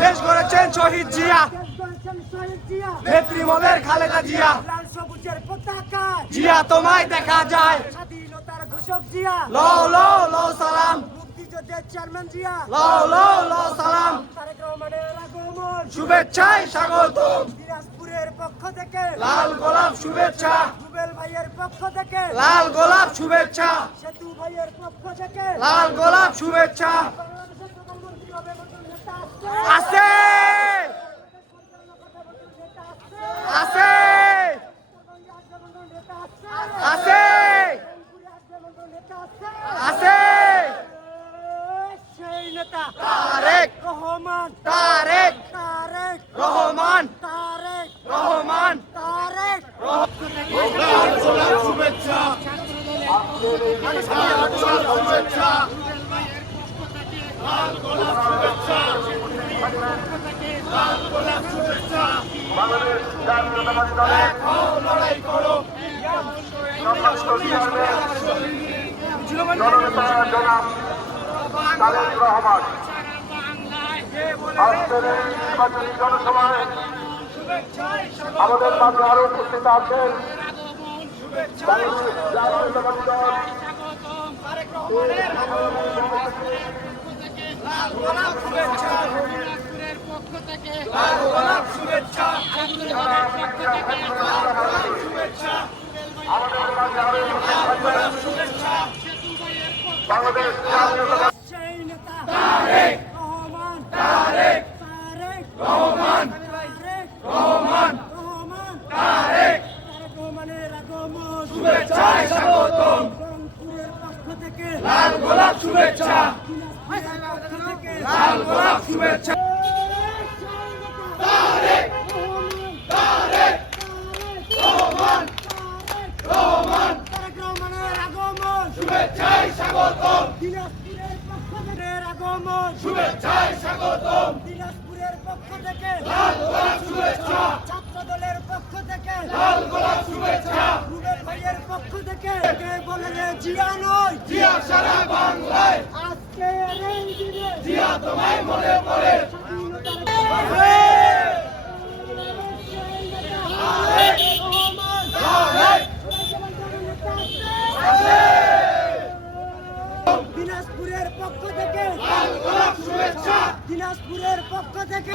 দেশ গড়েছেন শহীদ জিয়া। নেত্রী মোদের খালেদা জিয়া। সবুজের পতাকা জিয়া তোমায় দেখা যায়। স্বাধীনতার ঘোষক জিয়া লও লও লও সালাম। মুক্তিযুদ্ধের চেয়ারম্যান জিয়া লও লও লও সালাম। শুভেচ্ছায় স্বাগতম। থেকে। লাল গোলাপ শুভেচ্ছা। রুবেল ভাইয়ের পক্ষ থেকে। লাল গোলাপ শুভেচ্ছা। সেতু ভাইয়ের পক্ষ থেকে। লাল গোলাপ শুভেচ্ছা। আছে। আছে আছে আছে সেই নেতা তারেক রহমান তারেক তারেক রহমান তারেক রহমান তারেক বাংলাদেশ জাতীয়তাবাদী দলের সম্মানিত চেয়ারম্যান জননেতা জনাব তারেক রহমান আজকের এই নির্বাচনী জনসভায় আমাদের মাঝে আরও উপস্থিত আছেন বাংলাদেশ জাতীয়তাবাদী দল দিনাজপুরের পক্ষ থেকে শুভেচ্ছা আছেন বাংলাদেশ জাতীয়তাবাদী সেই নেতা তারেক রহমান তারেক তারেক রহমান তারেক রহমান রহমান তারেক তারেক রহমানের আগমন শুভেচ্ছায় স্বাগতম। পক্ষ থেকে লাল গোলাপ শুভেচ্ছা। লাল গোলাপ শুভেচ্ছা। তারেক তারেক রহমান রহমান তারেক রহমানের আগমন শুভেচ্ছায় স্বাগতম। দিনাজপুরের পক্ষ থেকে আগমন শুভেচ্ছায় স্বাগতম। দিনাজপুরের পক্ষ থেকে লাল গোলাপ একে একে বলে রে জিয়া নয়? জিয়া সারা বাংলায়। আজকে এই দিনে জিয়া তোমায় মনে পড়ে। দিনাজপুরের পক্ষ থেকে শুভেচ্ছা দিনাজপুরের পক্ষ থেকে